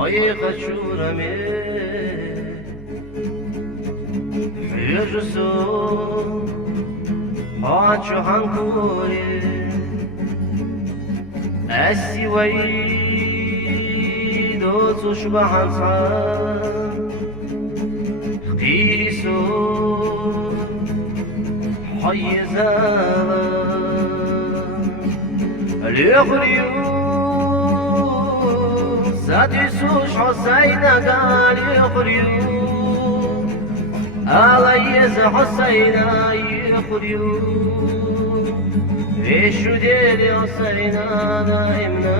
طريقة شورمي يجسو حاجو هنكوري السويد وتشبه انصار قيسو حيزا اليغريو سادسوش حسين قال يغريو عليز حسين يغريو ليش ديري حسين دائمنا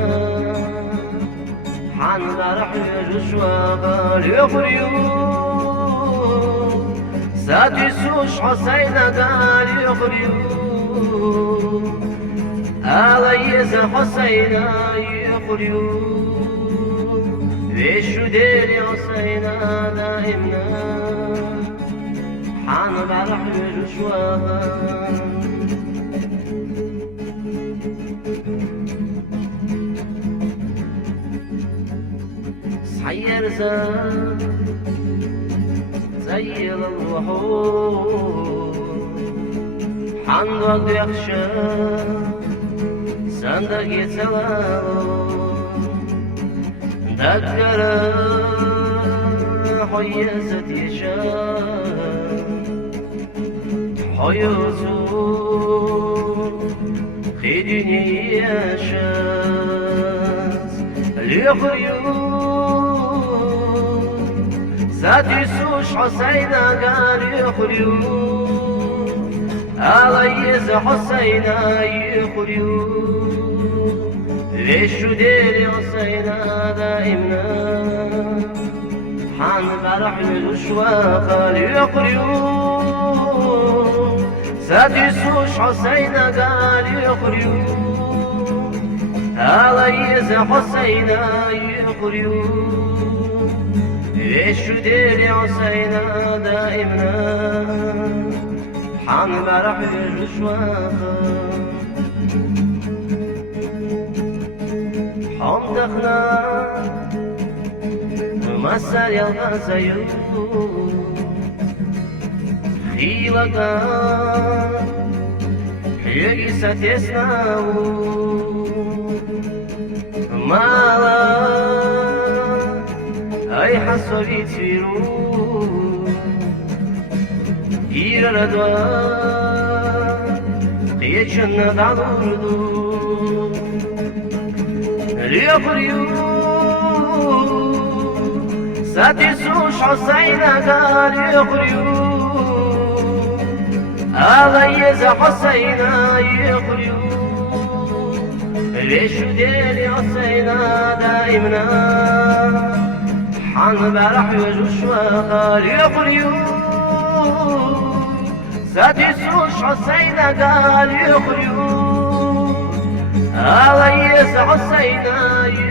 حنا رح يجشوا قال يغريو سادسوش حسين قال يغريو عليز حسين يغريو ليش ديري حسين دائمنا حنا رح يجشوا صحير زي الوحوش حنضق يخشى صندق يتسوى ذكر حيزت يشاء حيوزو خيدني يشاس اليغريو سادسوش حسين قال يغريو عليز حسين يغريو ليش ديري حسين دائمنا حان فرح يجشوا قال يغريو سادسوش حسين قال يغريو عليز حسين يغريو ليش ديري حسين دائمنا حان فرح يجشوا حمدخنا مسال يغزيو خيلتا حيقسة يسناو مالا أي حسو بيتيرو إيرا لدوا قيتشنا دعوردو اليغريو سادسوش حسين قال يغريو عليز حسين يغريو ليش ديري حسين دائمنا حان فرح يجشوا قال يغريو سادسوش حسين قال يغريو عليز حسين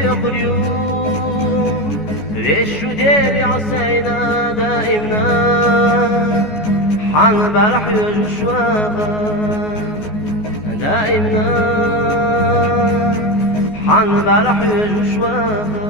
يغريو ليش ديري حسين دائمنا حان فرح يجشوا دائمنا حان فرح يجشوا